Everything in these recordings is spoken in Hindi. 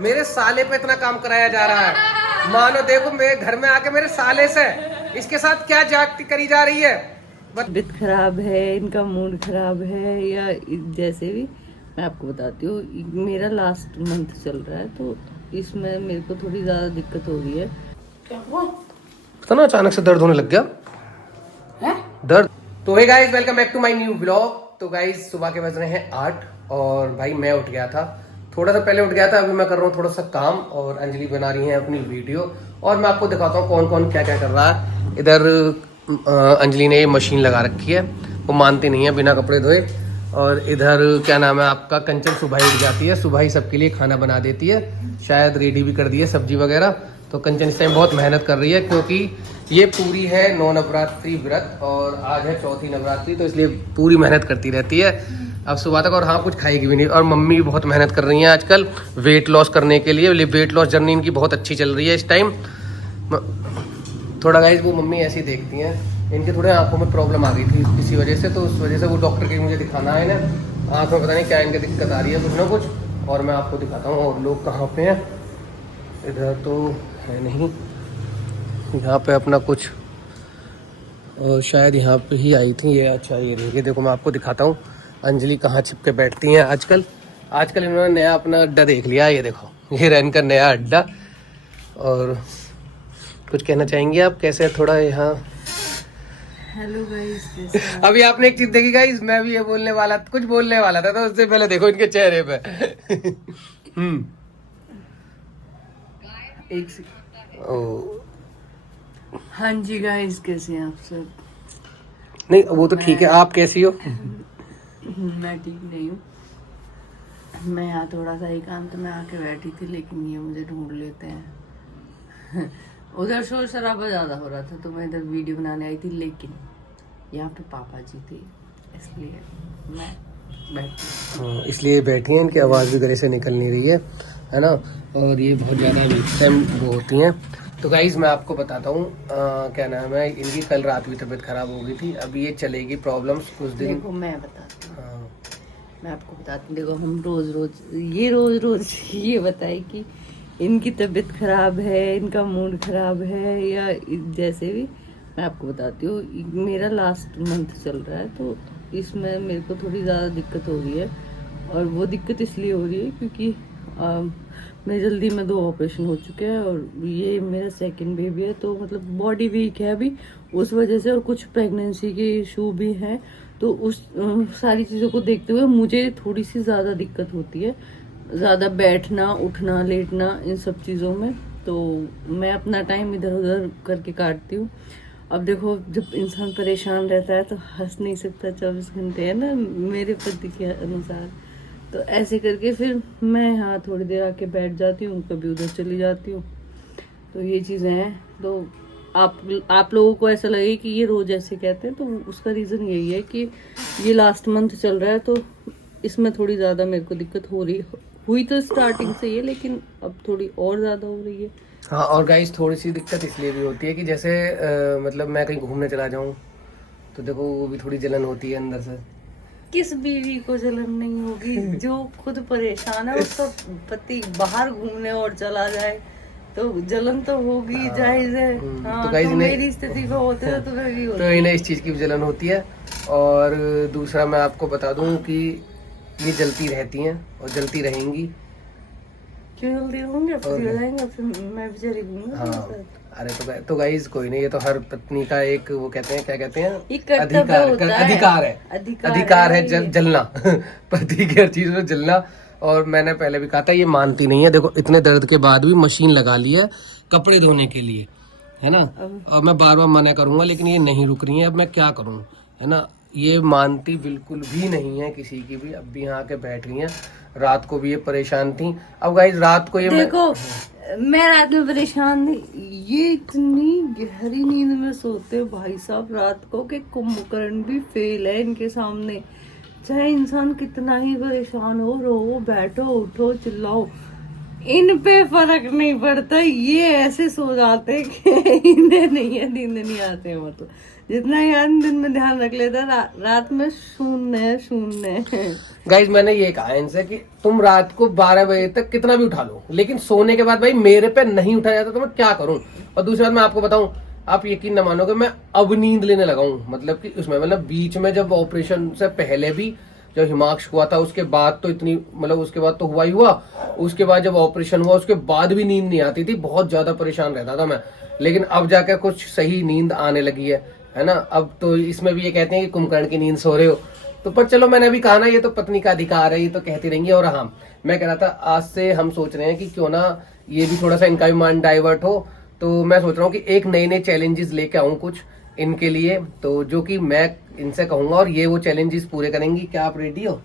मेरे साले पे इतना काम कराया जा रहा है। मानो देखो मेरे घर में आके मेरे साले से इसके साथ क्या जाति करी जा रही है। तबीयत खराब है, इनका मूड खराब है या जैसे भी, मैं आपको बताती हूँ। मेरा लास्ट मंथ चल रहा है तो इसमें मेरे को थोड़ी ज़्यादा दिक्कत हो रही है। क्या हुआ पता ना, अचानक से दर्द होने लग गया है? दर्द। तो hey guys, welcome back to my new vlog. तो गाइस सुबह के बज रहे हैं 8 और भाई मैं उठ गया था, थोड़ा सा पहले उठ गया था। अभी मैं कर रहा हूँ थोड़ा सा काम और अंजलि बना रही है अपनी वीडियो और मैं आपको दिखाता हूँ कौन कौन क्या क्या कर रहा है। इधर अंजलि ने ये मशीन लगा रखी है, वो मानती नहीं है बिना कपड़े धोए। और इधर क्या नाम है आपका, कंचन सुबह ही उठ जाती है, सुबह ही सबके लिए खाना बना देती है, शायद रेडी भी कर दी है सब्जी वगैरह। तो कंचन इस टाइम बहुत मेहनत कर रही है क्योंकि ये पूरी है 9 नवरात्रि व्रत और आज है चौथी नवरात्रि, तो इसलिए पूरी मेहनत करती रहती है अब सुबह तक। और हाँ, कुछ खाएगी भी नहीं। और मम्मी भी बहुत मेहनत कर रही हैं आजकल वेट लॉस करने के लिए। वेट लॉस जर्नी इनकी बहुत अच्छी चल रही है इस टाइम। थोड़ा गाइस वो मम्मी ऐसी देखती हैं, इनके थोड़े आंखों में प्रॉब्लम आ गई थी इसी वजह से, तो उस वजह से वो डॉक्टर के मुझे दिखाना है ना। आँख में पता नहीं क्या इनकी दिक्कत आ रही है, कुछ ना कुछ। और मैं आपको दिखाता हूँ और लोग कहाँ पे हैं। इधर तो है नहीं, यहाँ पे अपना कुछ और शायद यहाँ पे ही आई थी ये। अच्छा ये देखिए, देखो मैं आपको दिखाता हूँ अंजलि कहाँ छिप के बैठती हैं आजकल। आजकल इन्होंने नया अपना अड्डा देख लिया, ये देखो ये रैन का नया अड्डा। और कुछ कहना चाहेंगे आप, कैसे थोड़ा यहाँ? Hello guys. अभी आपने एक चीज देखी गाइस, मैं भी ये बोलने वाला, कुछ बोलने वाला था, तो उससे पहले देखो इनके चेहरे पे एक ओ हाँ जी गाइस, कैसे हैं आप सब? नहीं वो तो ठीक है, आप कैसी हो? मैं ठीक नहीं हूँ। मैं यहाँ थोड़ा सा ही काम तो मैं आके बैठी थी, लेकिन ये मुझे ढूंढ लेते हैं। उधर शोर शराबा ज़्यादा हो रहा था तो मैं इधर वीडियो बनाने आई थी, लेकिन यहाँ पे पापा जी थे इसलिए मैं बैठी। इसलिए बैठी हैं, इनकी आवाज़ भी गले से निकल नहीं रही है ना। और ये बहुत ज़्यादा टाइम वो होती हैं। तो गाइज मैं आपको बताता हूँ क्या नाम है, इनकी कल रात भी तबीयत खराब हो गई थी। अभी ये चलेगी प्रॉब्लम्स कुछ दिन। देखो मैं बताती हूँ, हाँ मैं आपको बताती हूँ। देखो हम रोज रोज ये बताए कि इनकी तबीयत खराब है, इनका मूड खराब है या जैसे भी, मैं आपको बताती हूँ। मेरा लास्ट मंथ चल रहा है तो इसमें मेरे को थोड़ी ज़्यादा दिक्कत हो रही है। और वो दिक्कत इसलिए हो रही है क्योंकि मैं जल्दी में 2 ऑपरेशन हो चुके हैं और ये मेरा सेकंड बेबी है, तो मतलब बॉडी वीक है अभी उस वजह से, और कुछ प्रेगनेंसी के इशू भी हैं। तो उस सारी चीज़ों को देखते हुए मुझे थोड़ी सी ज़्यादा दिक्कत होती है, ज़्यादा बैठना उठना लेटना इन सब चीज़ों में। तो मैं अपना टाइम इधर उधर करके काटती हूँ। अब देखो, जब इंसान परेशान रहता है तो हंस नहीं सकता 24 घंटे, है ना, मेरे पति के अनुसार। तो ऐसे करके फिर मैं यहाँ थोड़ी देर आके बैठ जाती हूँ, कभी उधर चली जाती हूँ। तो ये चीज़ें हैं। तो आप लोगों को ऐसा लगे कि ये रोज ऐसे कहते हैं, तो उसका रीज़न यही है कि ये लास्ट मंथ चल रहा है तो इसमें थोड़ी ज़्यादा मेरे को दिक्कत हो रही हुई तो स्टार्टिंग से ये, लेकिन अब थोड़ी और ज़्यादा हो रही है। हाँ। और गाइज थोड़ी सी दिक्कत इसलिए भी होती है कि जैसे मतलब मैं कहीं घूमने चला जाऊँ तो देखो वो भी थोड़ी जलन होती है अंदर से। किस बीवी को जलन नहीं होगी? जो खुद परेशान है उसका पति बाहर घूमने और चला जाए तो जलन तो होगी। हाँ, जायज है। तो तो गाइज मेरी स्थिति पे होते तो तुम्हें भी होती। तो इन्हें इस चीज़ की भी जलन होती है। और दूसरा मैं आपको बता दूं कि ये जलती रहती हैं और जलती रहेंगी। क्यों जल्दी होंगे? फ्री हो जाएंगे फिर मैं बेचारी घूमूंगी। हाँ अरे तो गाइज कोई नहीं, ये तो हर पत्नी का एक वो कहते हैं, क्या कहते हैं, एक कर्तव्य होता है। अधिकार है जलना पति की हर चीज में जलना। और मैंने पहले भी कहा था, ये मानती नहीं है। देखो इतने दर्द के बाद भी मशीन लगा ली है कपड़े धोने के लिए, है ना। और मैं बार बार मना करूंगा लेकिन ये नहीं रुक रही है। अब मैं क्या करूं, है ना। ये मानती बिल्कुल भी नहीं है किसी की भी। अब भी यहाँ आके बैठ गई हैं, रात को भी ये परेशान थी। अब गाइस रात को ये देखो मैं रात में परेशान नहीं, ये इतनी गहरी नींद में सोते भाई साहब रात को कि कुंभकर्ण भी फेल है इनके सामने। चाहे इंसान कितना ही परेशान हो, रो बैठो उठो चिल्लाओ, इन पे फर्क नहीं पड़ता। ये ऐसे सो जाते कि इन्हें नहीं है, नींद नहीं आते। मतलब जितना ज्ञान दिन में ध्यान रख लेता रात में शून्य। गाइज मैंने ये कहा इनसे कि तुम रात को 12 बजे तक कितना भी उठा लो, लेकिन सोने के बाद भाई मेरे पे नहीं उठा जाता तो मैं क्या करूं। और दूसरी बात मैं आपको बताऊं, आप यकीन न मानोगे, मैं अब नींद लेने लगा हूं। मतलब कि उसमें मतलब बीच में जब ऑपरेशन से पहले भी जब हिमांश हुआ था उसके बाद तो इतनी मतलब उसके बाद तो हुआ ही हुआ, उसके बाद जब ऑपरेशन हुआ उसके बाद भी नींद नहीं आती थी, बहुत ज्यादा परेशान रहता था मैं। लेकिन अब जाकर कुछ सही नींद आने लगी है ना। अब तो इसमें भी ये कहते हैं कि कुंभकर्ण की नींद सो रहे हो, तो पर चलो मैंने अभी कहा ना, ये तो पत्नी का अधिकार है, ये तो कहती रहेंगी। और हाँ, मैं कह रहा था आज से हम सोच रहे हैं कि क्यों ना ये भी थोड़ा सा इनका भी माइंड डाइवर्ट हो। तो मैं सोच रहा हूँ कि एक नए नए चैलेंजेस लेके आऊँ कुछ इनके लिए, तो जो कि मैं इनसे कहूंगा और ये वो चैलेंजेस पूरे करेंगी। क्या आप रेडी हो?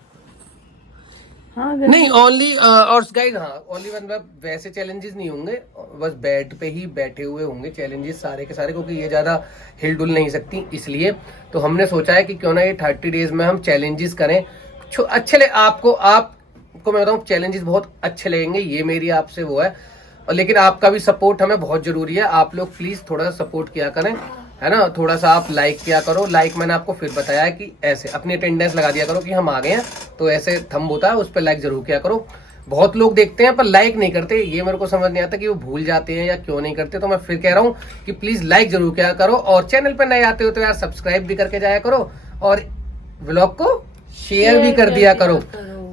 हाँ, नहीं ओनली और गाइड, हाँ ओनली मतलब वैसे चैलेंजेस नहीं होंगे, बस बेड पे ही बैठे हुए होंगे चैलेंजेस सारे के सारे, क्योंकि ये ज्यादा हिलडुल नहीं सकती इसलिए। तो हमने सोचा है कि क्यों ना ये 30 डेज में हम चैलेंजेस करें अच्छे आपको मैं बताऊं चैलेंजेस बहुत अच्छे लगेंगे, ये मेरी आपसे वो है। और लेकिन आपका भी सपोर्ट हमें बहुत जरूरी है, आप लोग प्लीज थोड़ा सा सपोर्ट किया करें, है ना। थोड़ा सा आप लाइक किया करो। लाइक मैंने आपको फिर बताया है कि ऐसे अपनी अटेंडेंस लगा दिया करो कि हम आ गए हैं, तो ऐसे थंब होता है उस पर लाइक जरूर किया करो। बहुत लोग देखते हैं पर लाइक नहीं करते, ये मेरे को समझ नहीं आता कि वो भूल जाते हैं या क्यों नहीं करते। तो मैं फिर कह रहा हूँ कि प्लीज लाइक जरूर किया करो, और चैनल पर नए आते हो तो यार सब्सक्राइब भी करके जाया करो, और व्लॉग को शेयर भी कर दिया करो।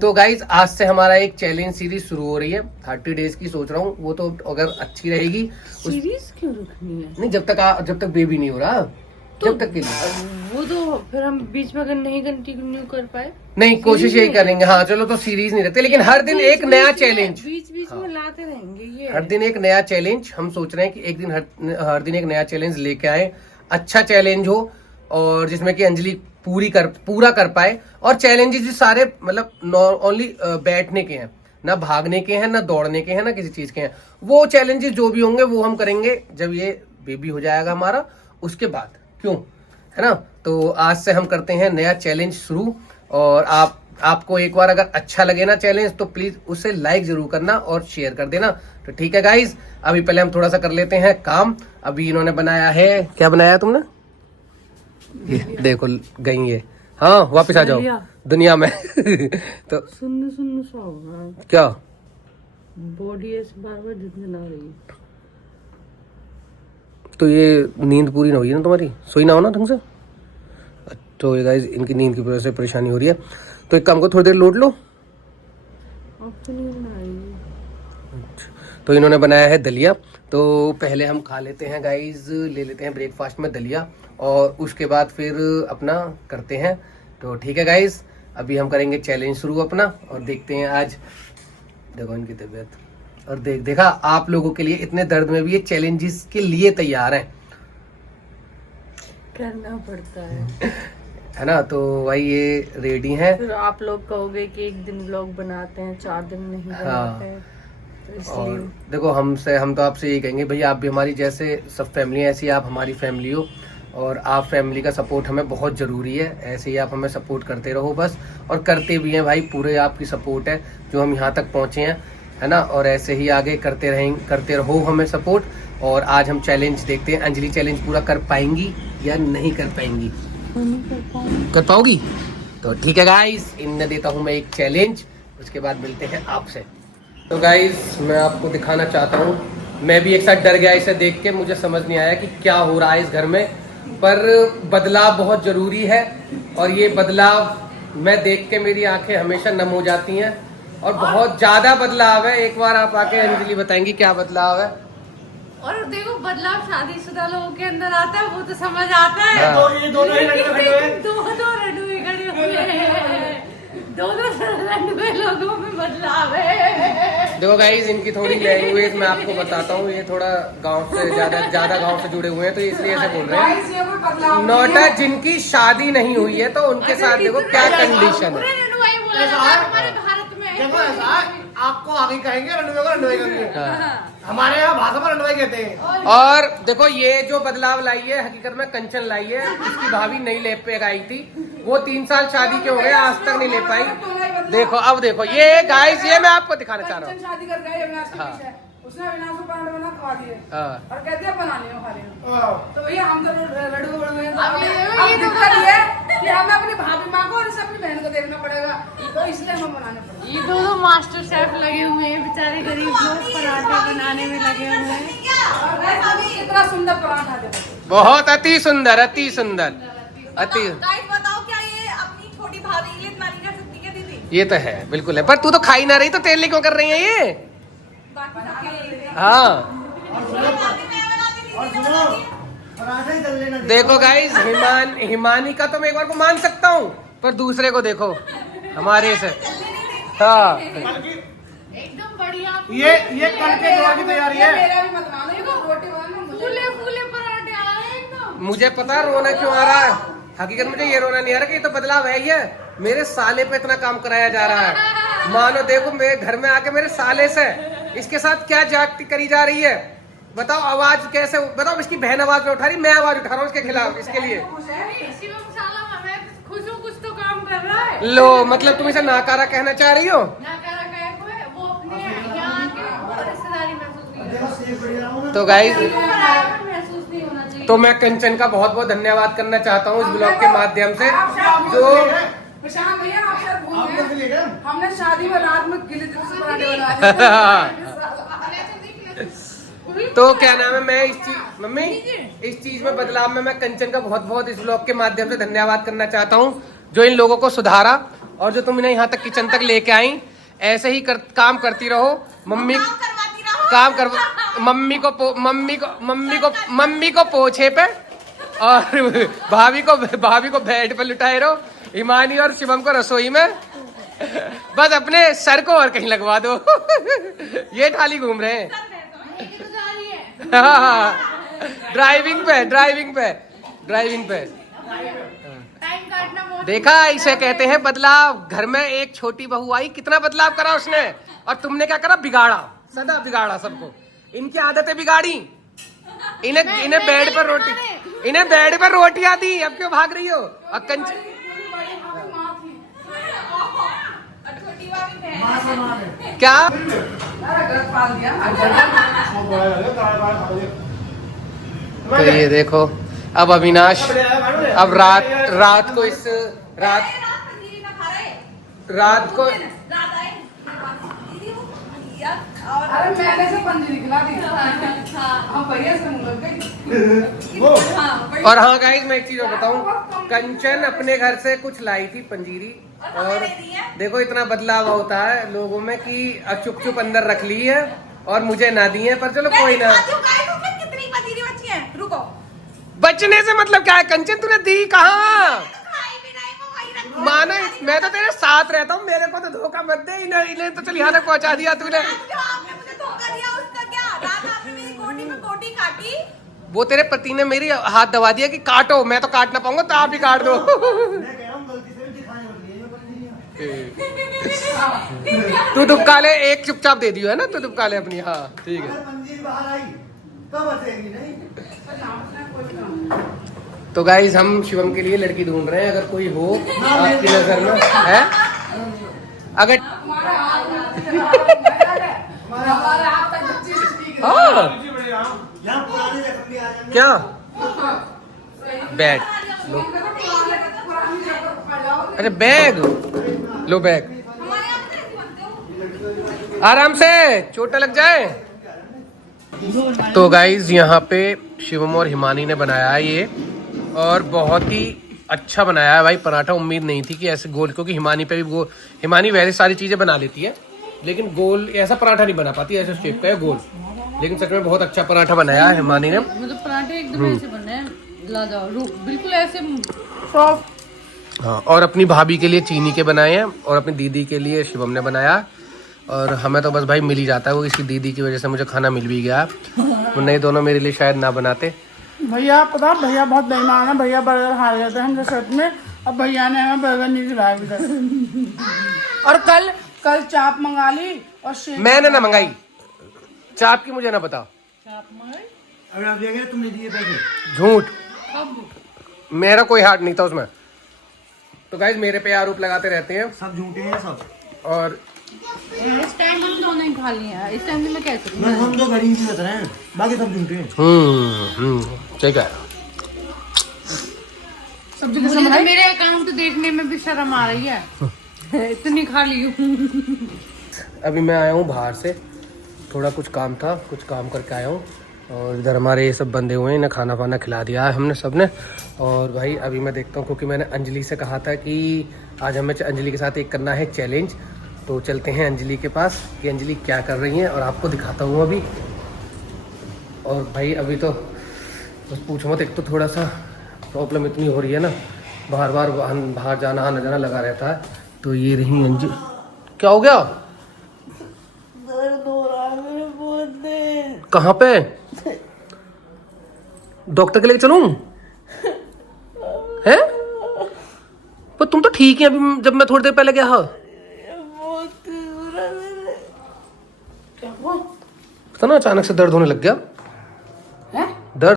तो गाइज आज से हमारा एक चैलेंज सीरीज शुरू हो रही है 30 डेज की, सोच रहा हूँ वो तो अगर अच्छी रहेगी। सीरीज क्यों रखनी है? नहीं, जब तक बेबी नहीं हो रहा तो जब तक के लिए वो तो फिर हम बीच में अगर नहीं कंटिन्यू कर पाए, नहीं, कोशिश यही करेंगे। हाँ चलो, तो सीरीज नहीं रखते, लेकिन हर दिन एक नया चैलेंज बीच में लाते रहेंगे। ये हर दिन एक नया चैलेंज हम सोच रहे हैं कि एक दिन हर दिन एक नया चैलेंज लेके आए, अच्छा चैलेंज हो और जिसमें कि अंजलि पूरा कर पाए। और चैलेंजेस भी सारे मतलब ओनली बैठने के हैं, ना भागने के हैं, ना दौड़ने के हैं, ना किसी चीज के हैं। वो चैलेंजेस जो भी होंगे वो हम करेंगे जब ये बेबी हो जाएगा हमारा, उसके बाद, क्यों, है ना। तो आज से हम करते हैं नया चैलेंज शुरू, और आपको एक बार अगर अच्छा लगे ना चैलेंज तो प्लीज उसे लाइक जरूर करना और शेयर कर देना। तो ठीक है गाइज, अभी पहले हम थोड़ा सा कर लेते हैं काम। अभी इन्होंने बनाया है, क्या बनाया तुमने? ये देखो गई है। हाँ वापस आ जाओ दुनिया में। तो सुन्न सा होगा क्या बॉडी ऐसे बार जितने ना रही, तो ये नींद पूरी ना हुई ना तुम्हारी, सोई ना हो ना ढंग से। तो ये गाइस इनकी नींद की वजह से परेशानी हो रही है, तो एक काम करो थोड़ी देर लोट लो। अब तो नींद ना आई। तो इन्होंने बनाया है दलिया, तो पहले हम खा लेते हैं गाइज, ले लेते हैं ब्रेकफास्ट में दलिया, और उसके बाद फिर अपना करते हैं। तो ठीक है गाइज, अभी हम करेंगे चैलेंज शुरू अपना, और देखते हैं आज। देखो इनकी तबीयत, और देखा आप लोगों के लिए इतने दर्द में भी ये चैलेंजेस के लिए तैयार हैं, करना पड़ता है है ना। तो भाई ये रेडी हैं। फिर आप लोग कहोगे कि एक दिन व्लॉग बनाते हैं 4 दिन नहीं बनाते हैं, तो इसलिए। और देखो हम तो आपसे यही कहेंगे भैया, आप भी हमारी जैसे सब फैमिली ऐसी आप हमारी फैमिली हो, और आप फैमिली का सपोर्ट हमें बहुत ज़रूरी है। ऐसे ही आप हमें सपोर्ट करते रहो बस, और करते भी हैं भाई, पूरे आपकी सपोर्ट है जो हम यहाँ तक पहुँचे हैं, है ना। और ऐसे ही आगे करते रहो हमें सपोर्ट। और आज हम चैलेंज देखते हैं, अंजलि चैलेंज पूरा कर पाएंगी या नहीं कर पाएंगी। कर पाओगी? तो ठीक है गाइस, इनमें देता हूँ मैं एक चैलेंज, उसके बाद मिलते हैं आपसे। तो गाइस मैं आपको दिखाना चाहता हूँ, मैं भी एक साथ डर गया इसे देख के, मुझे समझ नहीं आया कि क्या हो रहा है इस घर में, पर बदलाव बहुत ज़रूरी है। और ये बदलाव मैं देख के मेरी आंखें हमेशा नम हो जाती हैं, और बहुत ज़्यादा बदलाव है। एक बार आप आके अंजलि बताएंगी क्या बदलाव है। और देखो बदलाव शादीशुदा लोगों के अंदर आता है, वो तो समझ आता है। हाँ। तो ये दोनों ही खड़े हुए हैं, दोनों रंडुए खड़े हुए हैं, दोनों रंडुए लोगों में बदलाव है। देखो गाइस इनकी थोड़ी लैंग्वेज मैं आपको बताता हूँ, ये थोड़ा गांव से ज्यादा गांव से जुड़े हुए हैं, तो इसलिए ऐसे बोल रहे हैं। नोटा जिनकी शादी नहीं हुई है तो उनके साथ देखो क्या कंडीशन है। आपको आगे कहेंगे रंडुए को रंडुए कहेंगे, हमारे यहाँ भाषा में रंडुए कहते हैं। और देखो ये जो बदलाव लाई है हकीकत में कंचन लाई है, इसकी भाभी नहीं ले पे आई थी, वो 3 साल शादी के हो गए आज तक नहीं ले पाई। देखो अब देखो ये गाइस, ये मैं आपको दिखाना चाह रहा हूँ। शादी कर गए अविनाश के हाँ। पीछे, उसने अविनाश को पराठे बना खवा दिए हाँ। और कहते हैं बनाने हो खा रहे हो। हाँ। तो भैया हम तो लड्डू बड़ गए, अब ये दिक्कत ये है कि हमें अपनी भाभी माँ को और इसे अपनी बहन को देखना पड़ेगा, तो इसलिए हमें बनाने पड़ेगा। ये दोनों मास्टर शेफ लगे हुए हैं, बेचारे गरीब लोग पराठे बनाने में लगे हुए हैं। और गाइस अभी इतना सुंदर पराठा दे बहुत अति सुंदर, अति सुंदर, अति। गाइस बताओ क्या ये अपनी छोटी भाभी के लिए इतना नहीं कर सकती क्या दीदी? ये तो है, बिल्कुल है, पर तू तो खा ही ना रही, तो तेरे लिए क्यों कर रही है ये? बाकी सबके लिए हाँ मैं बनाती दीदी और ने सुनो, बनाती। पराठा ही तलने ना दे। देखो गाइस, हिमानी का तो मैं एक बार को मान सकता हूँ, पर दूसरे को देखो हमारे से। हाँ एकदम बढ़िया ये कल के जोड़ की तैयारी है। मेरा भी मत मानो, ये तो रोटी बनाना मुझे फूले फूले पराठे आ रहे हैं एकदम। मुझे पता है रोना क्यों आ रहा है, हकीकत मुझे ये रोना नहीं आ रहा कि ये तो बदलाव है ही है। मेरे साले पे इतना काम कराया जा रहा है, मानो देखो मेरे घर में आके मेरे साले से इसके साथ क्या जाति करी जा रही है। बताओ आवाज कैसे, बताओ इसकी बहन आवाज में उठा रही, मैं आवाज उठा रहा हूँ इसके खिलाफ, इसके लिए। शिवम साला हमें खुश हूँ, कुछ तो काम कर रहा है। लो मतलब तुम इसे नाकारा कहना चाह रही हो? नाकारा गायब है, वो अपने यहाँ के रिश्तेदारी महसूस नहीं देखो सेब बढ़िया हूँ ना। तो गाइस, बराबर महसूस नहीं होना चाहिए। तो मैं कंचन का बहुत बहुत धन्यवाद करना चाहता हूँ इस ब्लॉग के माध्यम से, आप शायद जो भूल गए। प्रशांत भैया आप शायद भूल आप लोग गए, ले गए? हमने शादी में रात में गिले से पराठे बनाए। तो क्या नाम है, मैं इस चीज मम्मी इस चीज में बदलाव में मैं कंचन का बहुत बहुत इस ब्लॉग के माध्यम से धन्यवाद करना चाहता हूँ, जो इन लोगों को सुधारा और जो तुम इन्हें यहाँ तक किचन तक लेके आई। ऐसे ही काम करती रहो। मम्मी करवाती रहो। काम कर, मम्मी को पोछे पे और भाभी को बेड पे लुटाए रहो, हिमानी और शिवम को रसोई में, बस अपने सर को और कहीं लगवा दो। ये थाली घूम रहे हैं। ड्राइविंग पे टाइम काटना बहुत देखा, इसे कहते हैं बदलाव। घर में एक छोटी बहू आई, कितना बदलाव करा उसने, और तुमने क्या करा, बिगाड़ा, सदा बिगाड़ा सबको। इनकी आदतें बिगाड़ी, इन्हें बेड पर रोटियां दी, अब क्यों भाग रही हो? और छोटी वाली बहन माँ समान है। क्या गलत पाल दिया। और बड़ा लगे, तारा तारा खा लिया। तो ये देखो, अब अविनाश, अब रात को इस रात पंजीरी ना खा रहे। रात को रात आए दीदी वो यार और अरे मैंने से पंजीरी खिला दी, हम भैया से मुंह लग गई। वो हाँ और हाँ गाइस, मैं एक चीज और बताऊं, कंचन अपने घर से कुछ लाई थी पंजीरी, और देखो इतना बदलाव होता है लोगों में कि चुप चुप अंदर रख ली है और मुझे ना दी है, पर चलो कोई ना। कितनी पंजीरी बची है? रुको बचने से मतलब क्या है कंचन, तूने दी कहाँ? खाई भी नहीं, वो वही रखी। माना, मैं तो तेरे साथ रहता हूँ, मेरे को तो धोखा मत दे। इन्हें तो चल यहाँ तक पहुँचा दिया तूने। जो आपने मुझे धोखा दिया उसका क्या? रात आपने मेरी गोटी में गोटी काटी। वो तेरे पति ने मेरी हाथ दबा दिया कि काटो, मैं तो काट ना पाऊंगा, तो आप ही काट दो। मैं कह रहा हूँ गलती से भी दिखाने वाली है ये पंजीरियाँ। तू दुबका ले, एक चुपचाप दे दियो है ना, तू दुबका ले अपनी। हाँ ठीक है। अगर पंजीर बाहर आई तब बचेगी नहीं। तो गाइज हम शिवम के लिए लड़की ढूंढ रहे हैं, अगर कोई हो आपकी नजर में है, अगर हमारे हाथ में हमारे हाथ तक बच्ची ठीक है। हाँ यहाँ पुराने जख्म भी आ जाएंगे। क्या बैग लो, पुरानी जगह पर जाओ। अरे बैग लो, बैग हमारे यहाँ पे ऐसे बनते हो। आराम से, चोट लग जाए। तो गाइज यहाँ पे शिवम और हिमानी ने बनाया है ये, और बहुत ही अच्छा बनाया है भाई पराठा। उम्मीद नहीं थी कि ऐसे गोल, क्योंकि हिमानी पे भी हिमानी वैसे सारी चीजें बना लेती है, लेकिन गोल ऐसा पराठा नहीं बना पाती, ऐसे शेप का है गोल। लेकिन सच में बहुत अच्छा पराठा बनाया है हिमानी ने। मतलब पराठे एकदम ऐसे बने हैं, लाजवाब, बिल्कुल ऐसे सॉफ्ट। हाँ, और अपनी भाभी के लिए चीनी के बनाए हैं, और अपनी दीदी के लिए शिवम ने बनाया। और हमें तो बस भाई मिल ही जाता है, वो इसकी दीदी की वजह से मुझे खाना मिल भी गया, वरना ये दोनों मेरे लिए शायद ना बनाते। भैया पता, भैया बहुत बेईमान है। भैया बर्गर खा गए थे हम सच में, अब भैया ने हमें बर्गर नहीं खिलाया अभी तक। और कल चाप मंगा ली और शेक। मैंने ना मंगाई चाप की, मुझे ना बताओ। अगर आप देखें तुमने दिए पैसे। झूठ, मेरा कोई हाथ नहीं था उसमें। तो गाइज मेरे पे आरोप लगाते रहते हैं। सब झूठे हैं सब। और इस टाइम हम दोनों ही खा लिए हैं। इस टाइम में कैसे मैं हम दो गरीब ही बता रहे हैं, बाकी सब झूठे हैं। ठीक है। सब्जी मुझे तो मेरे अकाउंट देखने में भी शर्म आ रही है। इतनी खा ली हूँ। अभी मैं आया हूँ बाहर से, थोड़ा कुछ काम था, कुछ काम करके आया हूँ। और इधर हमारे ये सब बंदे हुए हैं, इन्हें खाना वाना खिला दिया है हमने सबने। और भाई अभी मैं देखता हूँ, क्योंकि मैंने अंजलि से कहा था कि आज हमें अंजलि के साथ एक करना है चैलेंज। तो चलते हैं अंजलि के पास कि अंजलि क्या कर रही हैं और आपको दिखाता हूँ अभी। और भाई अभी तो बस पूछो मत, एक तो थोड़ा सा प्रॉब्लम इतनी हो रही है ना, बार बार बाहर जाना आना जाना लगा रहता है। तो ये रही अंजलि। क्या हो गया? दर्द हो रहा है मेरे बहुत। कहाँ पे? डॉक्टर के लेके चलूं? हैं? पर तुम तो ठीक है अभी, जब मैं थोड़ी देर पहले गया। पता ना अचानक से दर्द होने लग गया।